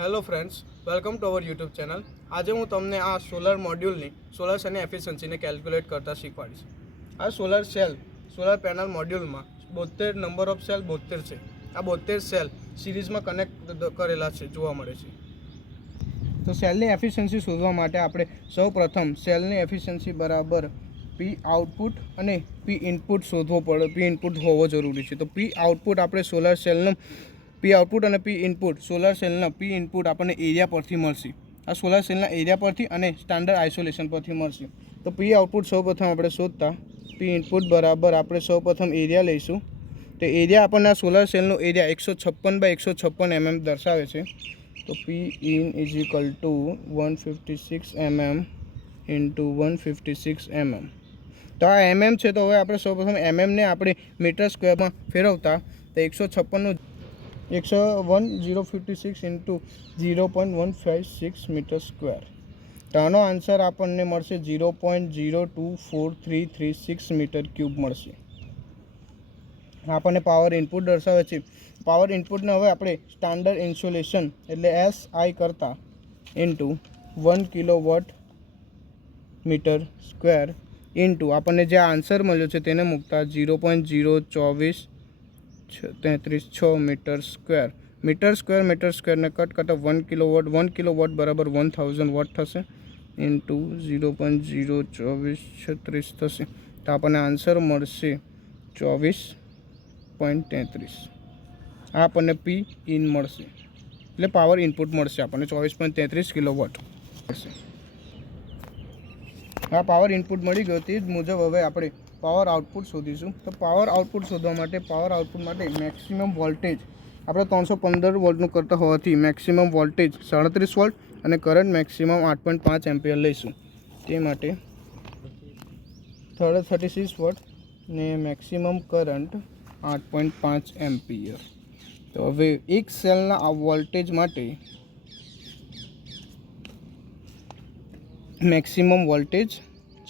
Hello friends, welcome to our YouTube channel. આજે હું તમને આ સોલર મોડ્યુલની સોલર સેલની એફિશિયન્સીને કેલ્ક્યુલેટ કરતાં શીખવાડીશ. આ સોલર પેનલ મોડ્યુલમાં 72 નંબર ઓફ સેલ 72 છે. આ 72 સેલ સિરીઝમાં કનેક્ટ કરેલા છે જોવા મળે છે. તો સેલની એફિશિયન્સી શોધવા માટે આપણે સૌપ્રથમ સેલની એફિશિયન્સી બરાબર પી આઉટપુટ અને પી ઇનપુટ શોધવો પડે. પી ઇનપુટ હોવો જરૂરી છે. તો પી આઉટપુટ આપણે સોલર સેલનું પી આઉટપુટ અને પી ઇનપુટ સોલર સેલના પી ઇનપુટ આપણને એરિયા પરથી મળશે. આ સોલર સેલના એરિયા પરથી અને સ્ટાન્ડર્ડ આઇસોલેશન પરથી મળશે. તો પી આઉટપુટ સૌપ્રથમ આપણે શોધતા પી ઇનપુટ બરાબર આપણે સૌપ્રથમ એરિયા લઈશું. તો એરિયા આપણને આ સોલર સેલનો એરિયા 156 mm દર્શાવે છે. તો P in is equal to 156 mm into 156 mm. તો આ mm છે. તો હવે આપણે સૌપ્રથમ mmને આપણે મીટર સ્ક્વેરમાં ફેરવતા તો 1056 ઇન્ટુ 0.156 મીટર સ્ક્વેર. તો આનો આન્સર આપણને મળશે 0.024336 મીટર ક્યુબ મળશે. આપણને પાવર ઇનપુટ દર્શાવે છે. પાવર ઇનપુટને હવે આપણે સ્ટાન્ડર્ડ ઇન્સ્યુલેશન એટલે SI કરતા into 1 kilowatt metre square into આપણને જે આન્સર મળ્યો છે તેને મૂકતા 0.02433 મીટર સ્ક્વેર. મીટર સ્ક્વેરને કટ કરતા 1 કિલોવોટ બરાબર 1000 વોટ થશે ઇન્ટુ 0.02436 થશે. તો આપણને આન્સર મળશે 24.33. આ આપણને પી ઇન મળશે એટલે પાવર ઇનપુટ મળશે આપણને 24.33 કિલોવોટ મળશે. આ પાવર ઇનપુટ મળી ગયો. તે જ મુજબ હવે આપણે પાવર આઉટપુટ શોધીશું. તો પાવર આઉટપુટ શોધવા માટે મેક્સિમમ વોલ્ટેજ આપણે 315 વોલ્ટનું કરતા હોવાથી મેક્સિમમ વોલ્ટેજ 37 વોલ્ટ અને કરંટ મેક્સિમમ 8.5 એમ્પિયર લઈશું. તે માટે 36 વોટ ને મેક્સિમમ કરંટ 8.5 એમ્પિયર. તો હવે એક સેલના આ વોલ્ટેજ માટે મેક્સિમમ વોલ્ટેજ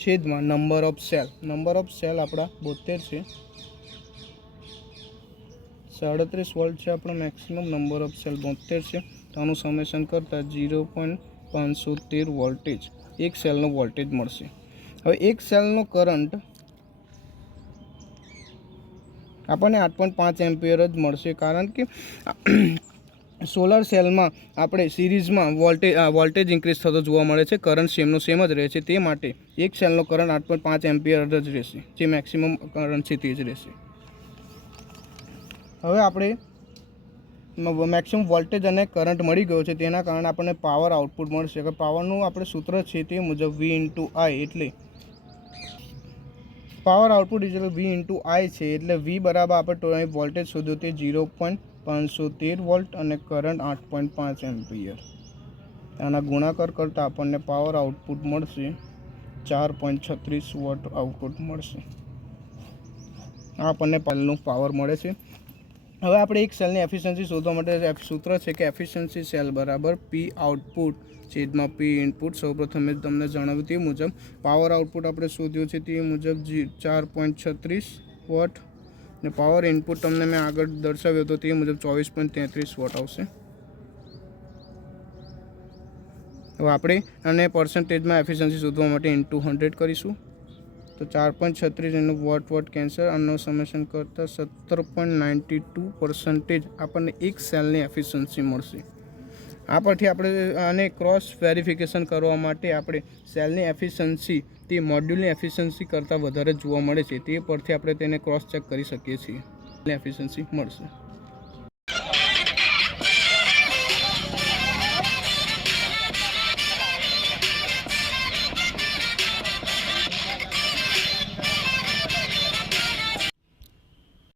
છેદમાં નંબર ઓફ સેલ આપણા 72 છે. 37 વોલ્ટ છે આપણો મેક્સિમમ, નંબર ઓફ સેલ 72 છે. તો આનું સમેશન કરતાં 0.513 વોલ્ટેજ એક સેલનો વોલ્ટેજ મળશે. હવે એક સેલનો કરંટ આપણને 8.5 એમ્પિયર જ મળશે, કારણ કે સોલર સેલમાં આપણે સિરીઝમાં વોલ્ટેજ ઇન્ક્રીઝ થતો જોવા મળે છે. કરંટ સેમનો સેમ જ રહે છે. તે માટે એક સેલનો કરંટ 8.5 એમ્પિયર જ રહેશે. જે મેક્સિમમ કરંટ છે તે જ રહેશે. હવે આપણે મેક્સિમમ વોલ્ટેજ અને કરંટ મળી ગયો છે, તેના કારણે આપણને પાવર આઉટપુટ મળશે. કે પાવરનું આપણે સૂત્ર છે તે મુજબ V ઇન્ટુ I, એટલે power output is V into I છે. એટલે V બરાબર આપણે વોલ્ટેજ શોધ્યો તે 0.513 વોલ્ટ અને કરંટ 8.5 એમ્પિયર. આના ગુણાકાર કરતાં આપણને પાવર આઉટપુટ મળશે 4.36 વોટ આઉટપુટ મળશે. આ આપણને પહેલનું પાવર મળે છે. હવે આપણે એક સેલની એફિશિયન્સી શોધવા માટે સૂત્ર છે કે એફિશિયન્સી સેલ બરાબર પી આઉટપુટ છેદમાં પી ઇનપુટ. સૌપ્રથમ મેં તમને જણાવ્યું તે મુજબ પાવર આઉટપુટ આપણે શોધ્યો છે તે મુજબ 4.36 વોટ ને પાવર ઇનપુટ તમને મેં આગળ દર્શાવ્યો હતો તે મુજબ 24.33 વોટ આવશે. હવે આપણે અને પર્સન્ટેજમાં એફિશિયન્સી શોધવા માટે ઇન્ટુ 100 કરીશું. તો 4.36 એનું વોટ કેન્સર, આનો સમેશન કરતાં 17.92% આપણને એક સેલની એફિશિયન્સી મળશે. આ પરથી આપણે આને ક્રોસ વેરિફિકેશન કરવા માટે આપણે સેલની એફિશિયન્સી તે મોડ્યુલની એફિશિયન્સી કરતાં વધારે જોવા મળે છે, તે પરથી આપણે તેને ક્રોસ ચેક કરી શકીએ છીએ. એફિશિયન્સી મળશે.